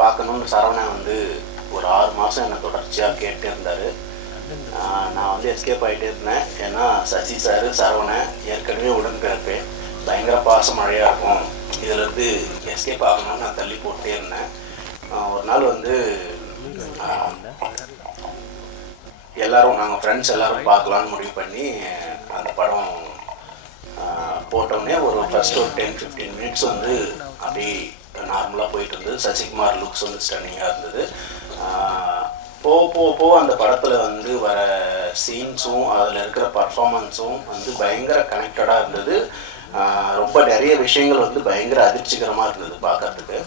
பார்க்கணுன்னு சரவணன் வந்து ஒரு 6 மாதம் என்னை தொடர்ச்சியாக கேட்டே இருந்தார். நான் வந்து எஸ்கேப் ஆகிட்டே இருந்தேன். ஏன்னா சசி சார் சரவணன் ஏற்கனவே உடன்பிறப்பே, பயங்கர பாசம் மழையாக இருக்கும், இதிலேருந்து எஸ்கேப் ஆகணும்னு நான் தள்ளி போட்டே இருந்தேன். ஒரு நாள் வந்து எல்லோரும் நாங்கள் ஃப்ரெண்ட்ஸ் எல்லோரும் பார்க்கலான்னு முடிவு பண்ணி அந்த படம் போட்டோடனே ஒரு ஃபஸ்ட்டு ஒரு 10-15 மினிட்ஸ் வந்து அப்படி நார்மலாக போயிட்டு இருந்தது. சசிகுமார் லுக்ஸ் வந்து ஸ்டன்னிங்காக இருந்தது. போக அந்த படத்தில் வந்து வர சீன்ஸும் அதில் இருக்கிற பர்ஃபார்மன்ஸும் வந்து பயங்கர கனெக்டடாக இருந்தது. ரொம்ப நிறைய விஷயங்கள் வந்து பயங்கர அதிர்ச்சிகரமாக இருந்தது பார்க்கறதுக்கு.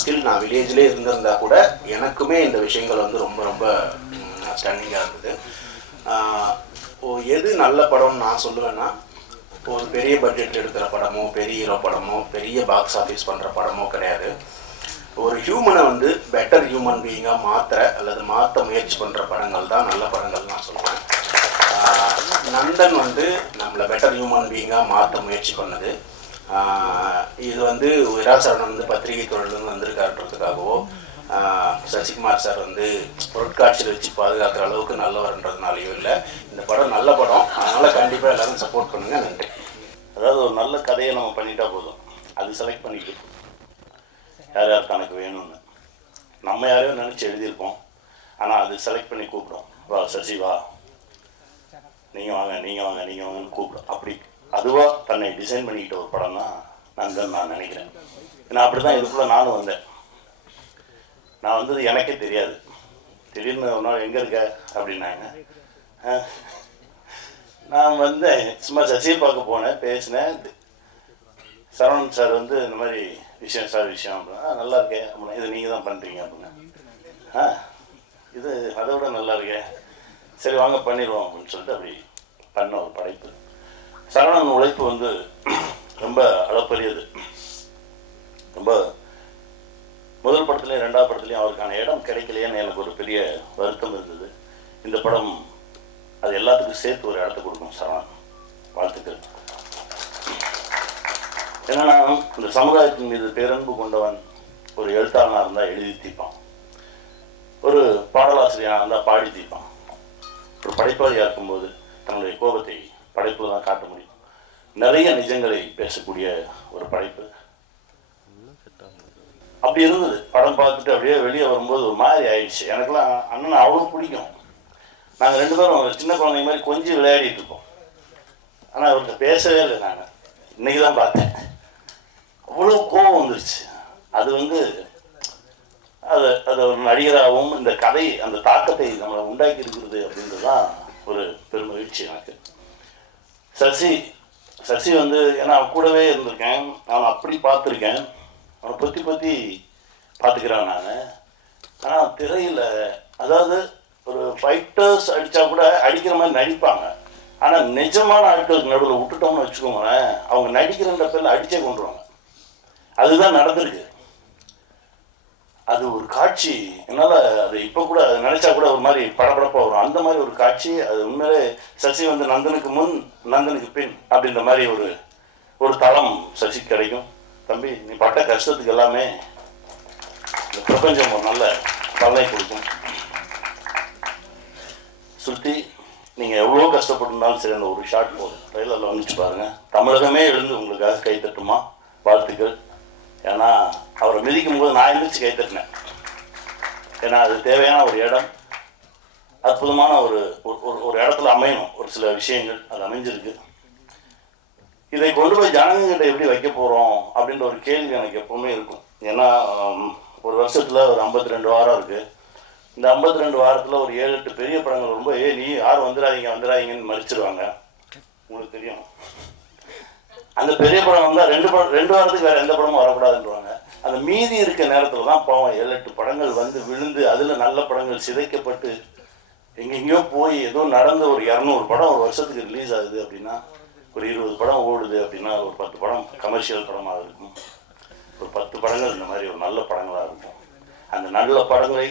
ஸ்டில் நான் வில்லேஜ்லேயே இருந்திருந்தா கூட எனக்குமே இந்த விஷயங்கள் வந்து ரொம்ப ரொம்ப ஸ்டன்னிங்காக இருந்தது. எது நல்ல படம்னு நான் சொல்லுவேன்னா, ஒரு பெரிய பட்ஜெட் எடுக்கிற படமோ, பெரிய ஹீரோ படமோ, பெரிய பாக்ஸ் ஆஃபீஸ் பண்ணுற படமோ கிடையாது. ஒரு ஹியூமனை வந்து பெட்டர் ஹியூமன் பீயிங்காக மாற்ற முயற்சி பண்ணுற படங்கள் தான் நல்ல படங்கள் நான் சொல்லுவேன். நந்தன் வந்து நம்மளை பெட்டர் ஹியூமன் பீயிங்காக மாற்ற முயற்சி பண்ணது. இது வந்து விராசரணன் வந்து பத்திரிகை தொழில் வந்திருக்காருன்றதுக்காகவோ, சசிகுமார் சார் வந்து பொருட்காட்சியில் வச்சு பாதுகாக்கிற அளவுக்கு நல்லவர்ன்றதுனாலையும் இல்லை. இந்த படம் நல்ல படம், அதனால் கண்டிப்பாக எல்லோரும் சப்போர்ட் பண்ணுங்கள். நன்றி. அதாவது ஒரு நல்ல கதையை நம்ம பண்ணிட்டா போதும், அது செலக்ட் பண்ணிக்கிட்டு யார் யார் தனக்கு வேணும்னு நம்ம யாரையோ நினச்சி எழுதியிருப்போம். ஆனால் அது செலக்ட் பண்ணி கூப்பிடும், வா சசி வா, நீங்கள் வாங்க நீங்கள் வாங்க நீங்கள் வாங்கன்னு கூப்பிடும். அப்படி அதுவாக தன்னை டிசைன் பண்ணிக்கிட்ட ஒரு படம் தான் நந்தன் நான் நினைக்கிறேன். ஏன்னா அப்படி தான் இதுக்குள்ளே நானும் வந்தேன். நான் வந்தது எனக்கே தெரியாது. திடீர்னு ஒரு நாள் எங்கே இருக்க அப்படின்னாங்க. நான் வந்தேன், சும்மா சசியை பார்க்க போனேன், பேசினேன். சரவணன் சார் வந்து இந்த மாதிரி விஷயம் அப்படின்னா நல்லா இருக்கேன் அப்படின்னா, இது நீங்கள் தான் பண்ணுறீங்க அப்படின்னா, இது அதை விட நல்லா இருக்கேன், சரி வாங்க பண்ணிடுவோம் அப்படின்னு சொல்லிட்டு அப்படி பண்ண ஒரு படைப்பு. சரவணன் உழைப்பு வந்து ரொம்ப அளப்பரியது. ரொம்ப முதல் படத்துலையும் 2வது படத்துலையும் அவருக்கான இடம் கிடைக்கலையேன்னு எனக்கு ஒரு பெரிய வருத்தம் இருந்தது. இந்த படம் அது எல்லாத்துக்கும் சேர்த்து ஒரு இடத்த கொடுக்கும். சரவணன் வாழ்த்துக்கள். என்னன்னா, இந்த சமுதாயத்தின் மீது பேரன்பு கொண்டவன் ஒரு எழுத்தாளனாக இருந்தால் எழுதி தீர்ப்பான், ஒரு பாடலாசிரியனாக இருந்தால் பாடி தீர்ப்பான், ஒரு படைப்பாளியாக இருக்கும்போது தன்னுடைய கோபத்தை படைப்பில் தான் காட்ட முடியும். நிறைய நிஜங்களை பேசக்கூடிய ஒரு படைப்பு. அப்படி இருந்தது. படம் பார்த்துட்டு அப்படியே வெளியே வரும்போது ஒரு மாதிரி ஆயிடுச்சு. எனக்குலாம் அண்ணனை அவ்வளோ பிடிக்கும். நாங்கள் 2 பேரும் சின்ன குழந்தைங்க மாதிரி கொஞ்சம் விளையாடிட்டு இருப்போம். ஆனால் அவர்கிட்ட பேசவே இல்லை. நாங்கள் இன்னைக்கு தான் பார்த்தேன். அவ்வளோ கோபம் வந்துருச்சு. அது வந்து அது ஒரு நடிகராகவும் இந்த கதை அந்த தாக்கத்தை நம்மளை உண்டாக்கி இருக்கிறது அப்படின்றது தான் ஒரு பெருமகிழ்ச்சி எனக்கு. சசி வந்து ஏன்னா கூடவே இருந்திருக்கேன், நான் அப்படி பார்த்துருக்கேன், அவனை பற்றி பார்த்துக்கிறான் நான். ஆனால் திரையில் அதாவது ஒரு ஃபைட்டர்ஸ் அடித்தா கூட அடிக்கிற மாதிரி நடிப்பாங்க. ஆனால் நிஜமான ஆட்களுக்கு நடுவில் விட்டுட்டோம்னு வச்சுக்கோங்களேன், அவங்க நடிக்கிறன்ற பேரில் அடித்தே கொண்டுருவாங்க. அதுதான் நடந்திருக்கு. அது ஒரு காட்சி, என்னால் அது இப்போ கூட அது நினச்சா கூட ஒரு மாதிரி படபடப்பாக வரும். அந்த மாதிரி ஒரு காட்சி. அது உண்மையிலே சசி வந்து நந்தனுக்கு முன் நந்தனுக்கு பின் அப்படின்ற மாதிரி ஒரு தளம் சசி கிடைக்கும். தம்பி, நீ பட்ட கஷ்டத்துக்கு எல்லாமே இந்த பிரபஞ்சம் ஒரு நல்ல பலனை கொடுக்கும். சுற்றி நீங்கள் எவ்வளோ கஷ்டப்பட்டிருந்தாலும் சரி, அந்த ஒரு ஷாட் போதும். ட்ரெயிலரில் வந்துச்சு பாருங்கள், தமிழகமே எழுந்து உங்களுக்காக கை தட்டுமா, வாழ்த்துக்கள். ஏன்னா அவரை மிதிக்கும் போது நான் எழுந்திரிச்சு கை தட்டினேன். ஏன்னா அது தேவையான ஒரு இடம், அற்புதமான ஒரு இடத்துல அமையணும் ஒரு சில விஷயங்கள். அது அமைஞ்சிருக்கு. இதை கொண்டு போய் ஜனங்ககிட்ட எப்படி வைக்க போகிறோம் அப்படின்ற ஒரு கேள்வி எனக்கு எப்போவுமே இருக்கும். ஏன்னா ஒரு வருஷத்தில் ஒரு 52 வாரம் இருக்குது. இந்த 52 வாரத்தில் ஒரு 7-8 பெரிய படங்கள் ரொம்ப நீ யாரும் வந்துடாதீங்கன்னு மறிச்சிருவாங்க. உங்களுக்கு தெரியும், அந்த பெரிய படம் வந்தால் 2 வாரத்துக்கு வேறு எந்த படமும் வரக்கூடாதுன்றவாங்க. அந்த மீதி இருக்க நேரத்தில் தான் பாவம் 7-8 படங்கள் வந்து விழுந்து அதில் நல்ல படங்கள் சிதைக்கப்பட்டு எங்கெங்கேயோ போய் ஏதோ நடந்து ஒரு 200 படம் ஒரு வருஷத்துக்கு ரிலீஸ் ஆகுது அப்படின்னா, ஒரு 20 படம் ஓடுது அப்படின்னா, ஒரு 10 படம் கமர்ஷியல் படமாக இருக்கும், ஒரு 10 படங்கள் இந்த மாதிரி ஒரு நல்ல படங்களாக இருக்கும். அந்த நல்ல படங்களை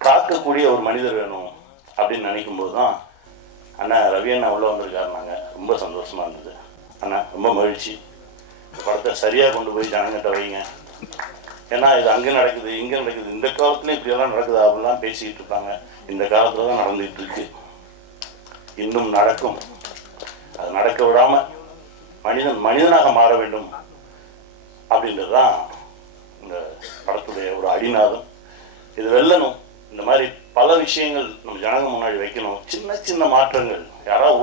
காக்கக்கூடிய ஒரு மனிதர் வேணும் அப்படின்னு நினைக்கும்போது தான் அண்ணா ரவி அண்ணா உள்ளே வந்திருக்காருனாங்க. ரொம்ப சந்தோஷமாக இருந்தது. அண்ணா ரொம்ப மகிழ்ச்சி. இந்த படத்தை சரியாக கொண்டு போய் ஜனங்கிட்ட வைங்க. ஏன்னா இது அங்கே நடக்குது இங்கே நடக்குது, இந்த காலத்துலேயும் இப்படியெல்லாம் நடக்குது அப்படிலாம் பேசிக்கிட்டு இருப்பாங்க. இந்த காலத்தில் தான் நடந்துகிட்டு இருக்கு, இன்னும் நடக்கும். அது நடக்க விடாமல் மனிதனாக மாற வேண்டும் அப்படின்றது தான் இந்த படத்துடைய ஒரு அடிநாதம். இது வெல்லணும். இந்த மாதிரி பல விஷயங்கள் நம்ம ஜனங்க முன்னாடி வைக்கணும். சின்ன சின்ன மாற்றங்கள், யாராவது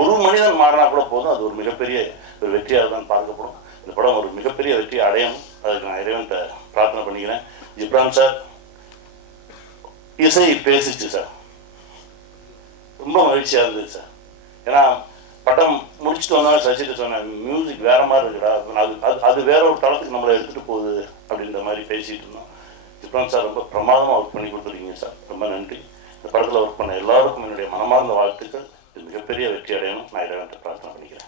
ஒரு மனிதன் மாறினா கூட போதும், அது ஒரு மிகப்பெரிய ஒரு வெற்றியாக தான் பார்க்கப்படும். இந்த படம் ஒரு மிகப்பெரிய வெற்றி அடையணும். அதுக்கு நான் இறைவன்கிட்ட பிரார்த்தனை பண்ணிக்கிறேன். ஜிப்ரான் சார் இசை பேசிச்சு சார், ரொம்ப மகிழ்ச்சியாக இருந்தது சார். ஏன்னா படம் முடிச்சுட்டு வந்தாலும் சசிட்டு சொன்னேன், மியூசிக் வேற மாதிரி இருக்குடா, அது வேற ஒரு தளத்துக்கு நம்மளை எடுத்துகிட்டு போகுது அப்படின்ற மாதிரி பேசிகிட்டு இருந்தோம். ஜிப்ரான் சார் ரொம்ப பிரமாதமாக ஒர்க் பண்ணி கொடுத்துருக்கீங்க சார், ரொம்ப நன்றி. இந்த படத்தில் ஒர்க் பண்ண எல்லாருக்கும் என்னுடைய மனமார்ந்த வாழ்த்துக்கள். இது மிகப்பெரிய வெற்றி அடையணும். நான் இறைவன்கிட்ட பிரார்த்தனை பண்ணிக்கிறேன்.